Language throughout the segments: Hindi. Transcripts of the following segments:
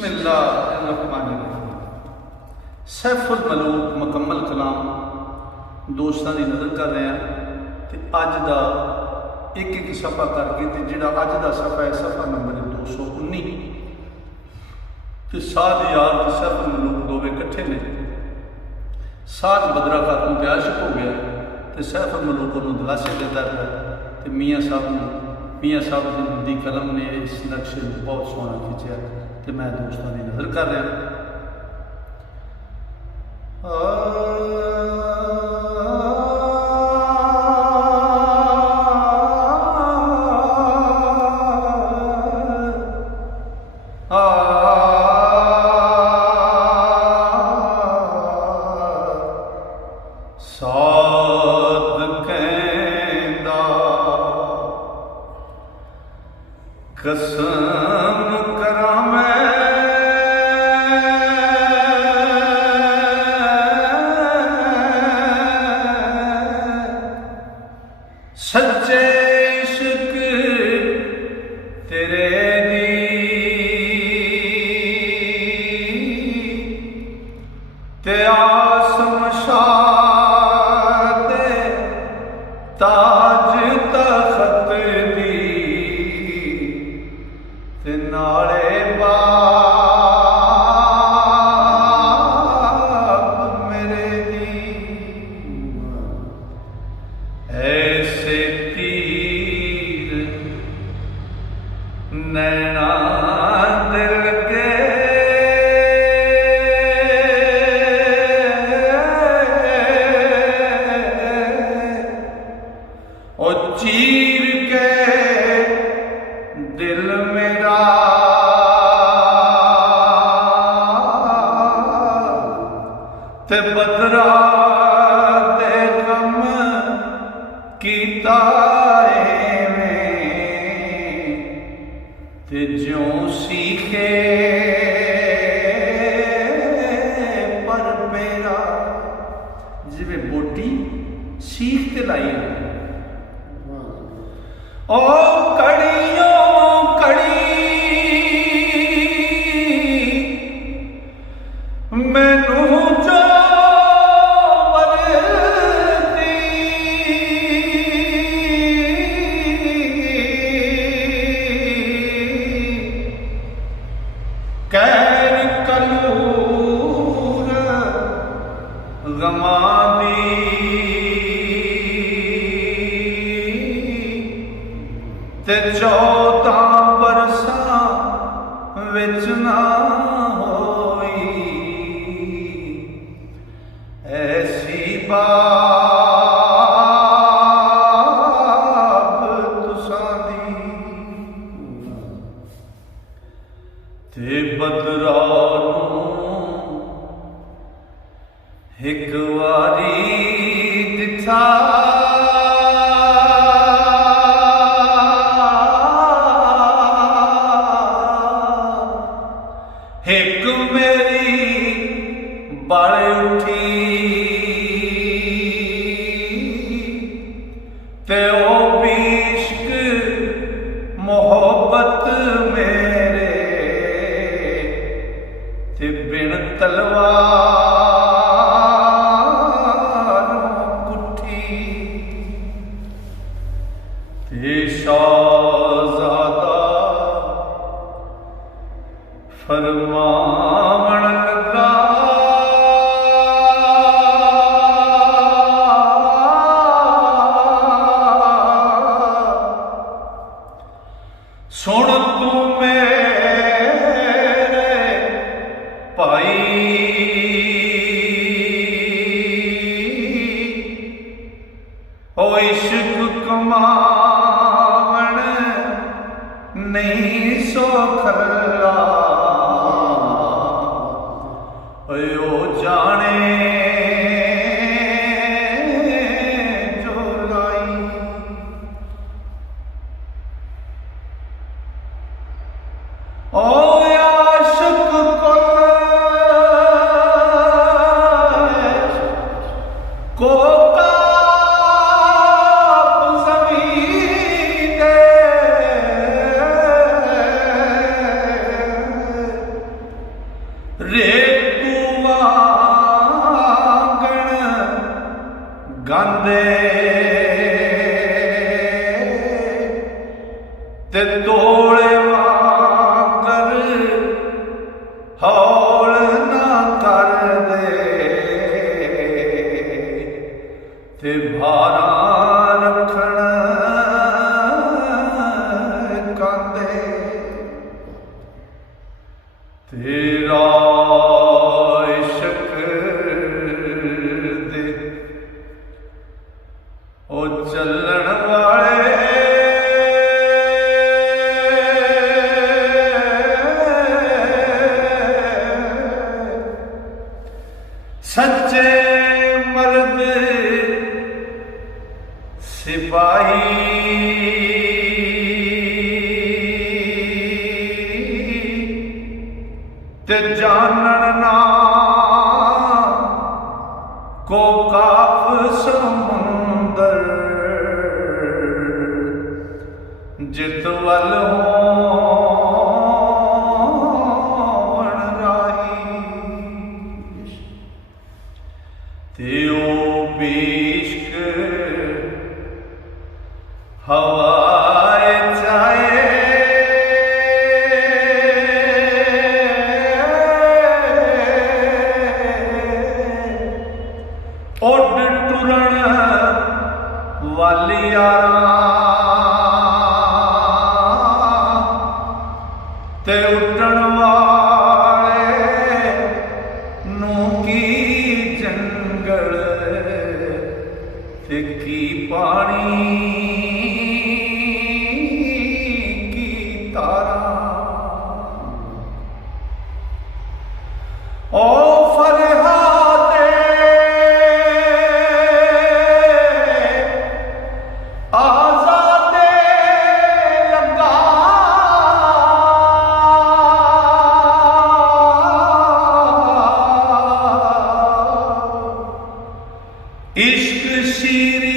बिस्मिल्लाहिर्रहमानिर्रहीम। सैफुल मलूक मुकम्मल कलाम दोस्तों की नज़र कर रहे हैं तो अज का एक एक सफ़ा करके तो जोड़ा अज का सफ़ा है सफ़ा नंबर 219 तो साध यार तो सैफुल मलूक दोवे कट्ठे ने। साध बदरा खातून ते आशिक हो गया तो सैफुल मलूक को दिलासे देता है तो मियाँ साहब की कलम ने इस नक्शे में बहुत सोहना खिंचा तो मैं दोस्तों की नज़र कर रहा। साध कहंदा कसम करा मैं सच्चे इश्क तेरे दी ते आसम शाह ताज तखत दी ते नाले बाप मेरे दी ऐसे तीर नैना दिल के और चीर के दिल मेरा ते बदरा दे कम कीता में ते ज्यों सीखे पर मेरा जिवें बोटी सीख ते लाई ओ कड़ियों कड़ी मैनू जो वरदी कैर कलूर गमा दी ते 14 बरसां विच ना होई ऐसी बाप तुसां दी ते बदरा नूं एक वारी दिथा एक मेरी बल उठी ते ओ इश्क मोहब्बत मेरे ते बिन तलवारों कुठी ते शाहज़ादा फरमावन लगा सुन तू मेरे भाई ओ इश्क कमावन नहीं सो खला रेतू वांगण गांदे ते तोड़े वांगर हौल ना कर दे ते भारा रखण कांदे तेरा इश्क दे ओ चलण वाले सच्चे मर्द सिपाही ते जानन ना को काफ समुंदर जित वल होण राही ते ओ बेइश्क हवाए चाहे उड टुरण वाली यारा ते उड्डण वाले नू की जंगल ते की पानी की तारा ओ फरहादे आजादे लगा इश्क शीरी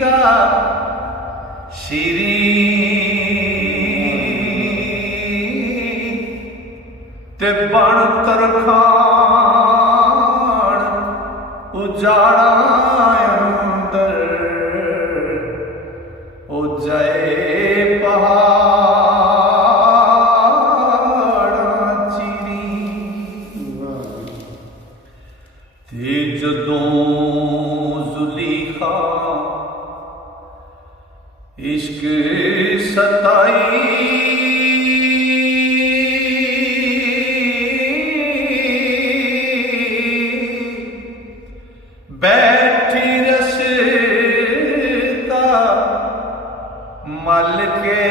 दा शीरी ते बण तरखान उजाड़ा अंदर ओ जाए पहाड़ चीरी ते जदों जुलीखा इश्क सताई बैठी रसता मल के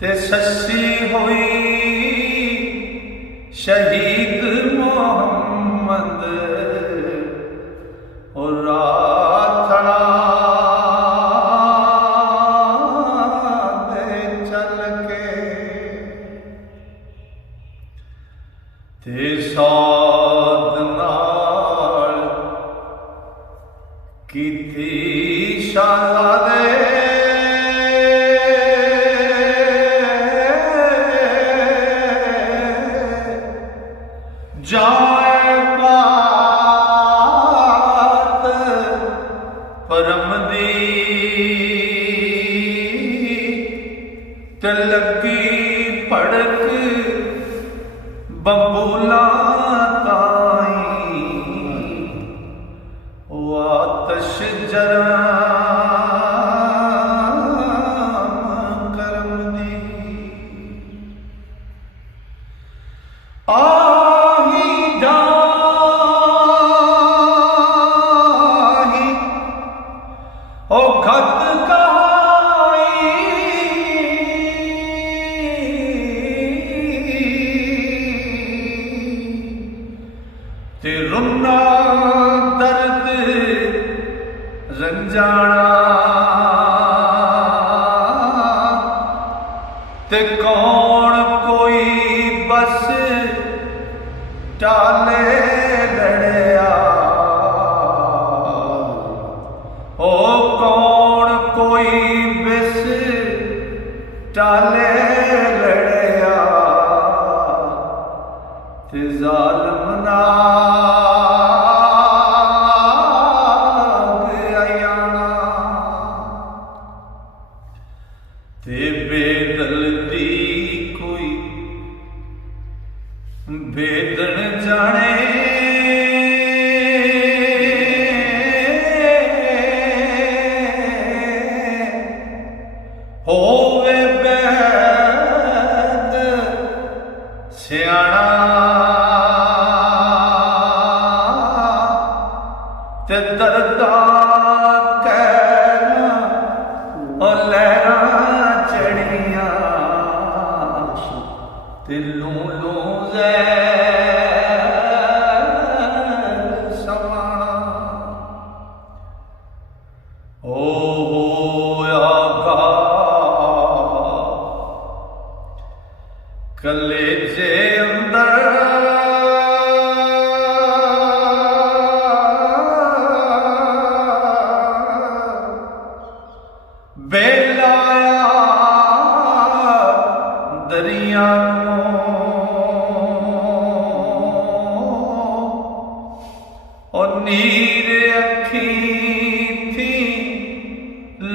ते सस्सी हुई शहीद मोहम्मद और राथड़ा दे चल के ते साध नाल कीती शाहज़ादे जाए बात परम दी ते लगी भड़क बबूला ताई ओ आतश जराम करम दी आही जाही ओ खत कहाई ते रुन्ना दर्द रंजाना ते कौन कोई बस टाले लड़या ओ कौन कोई बस टाले लड़या ते जालिम नाग आयाना ते बेदल दी कोई बेदन जाने होवे बैद सियाणा ते दर्दा कहना ओ लहरां चढ़िया ते लू लू समाना ओ कलेजे अंदर बेलाया दरिया और नीर अखी थी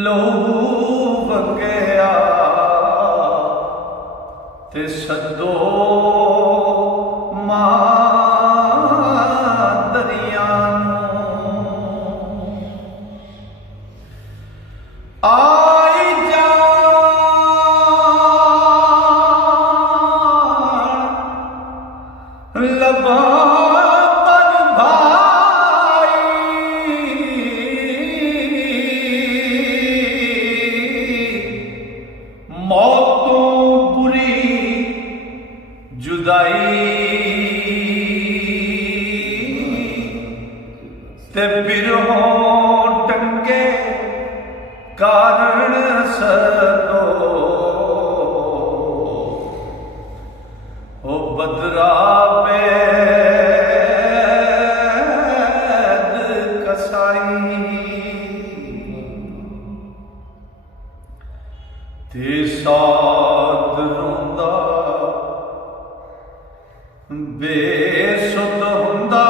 लहू वगया ते सदो मां दरिया आई जान लबा पर भाई मौतों बुरी जुदाई ते बिरहों टंगे कारण सदो ओ बदरा पैद कसाई ते साध रोंदा बेसुध हुंदा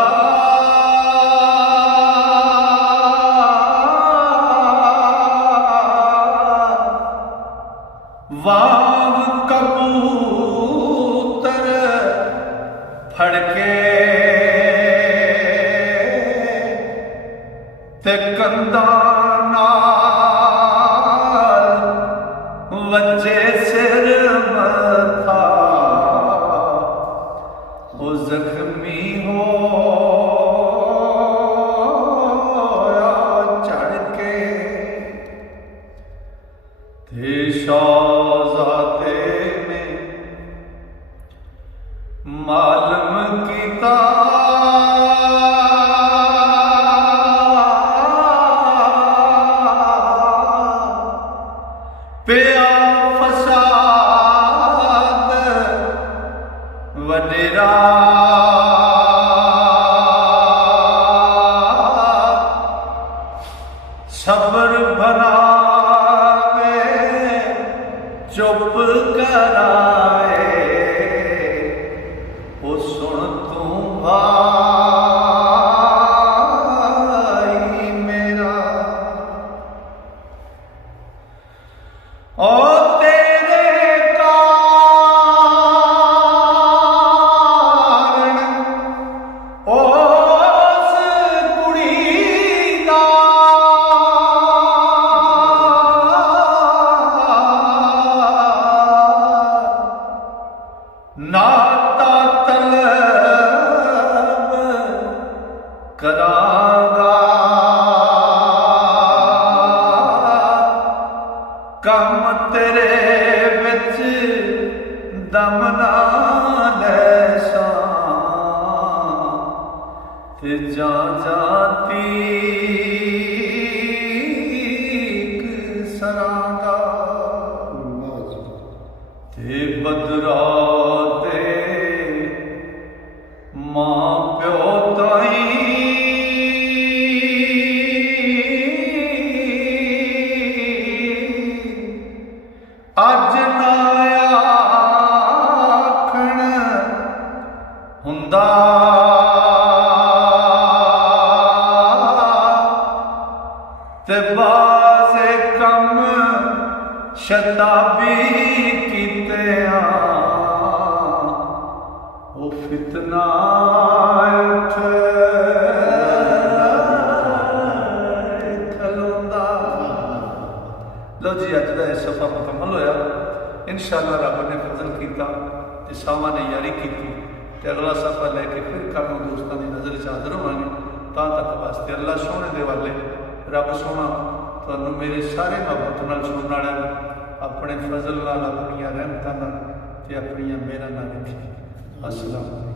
वाव कबूतर फड़के ते कंधा नाल वजे सिर मथा ओ जख्मी हो चढ़ के ते शाहज़ादे ने मालूम कीता पिया फसाद वडेरा सब्र बनावे चुप कराए ओ सुन तू भाई मेरा ओ तेरे कारण उस कुड़ी दा नाता तलब करांगा कम तेरे विच दम ना लैसा ते जा जाती सरांगा ते बदरा मां प्यो ताई अज ना आखण हुंदा ते बाज़े कम शताबी कीते ओ फितना उठे खलोंदा। लो जी अज का यह सफ़ा मुकम्मल होया। इंशाअल्लाह रब ने फजल किया ते सावा ने यारी की ते अगला सफ़ा लैके फिर कल दोस्तों की नज़र च हाजिर होवांगे। तां तक वास्ते अल्लाह सोहने दे वाले रब सोहना तुहानू मेरे सारे मोहब्बत नाल सुनने वाले अपने फजल नाल अपनी रहमतां नाल ते अपनी मेहरां नाल रखे। अस्सलाम।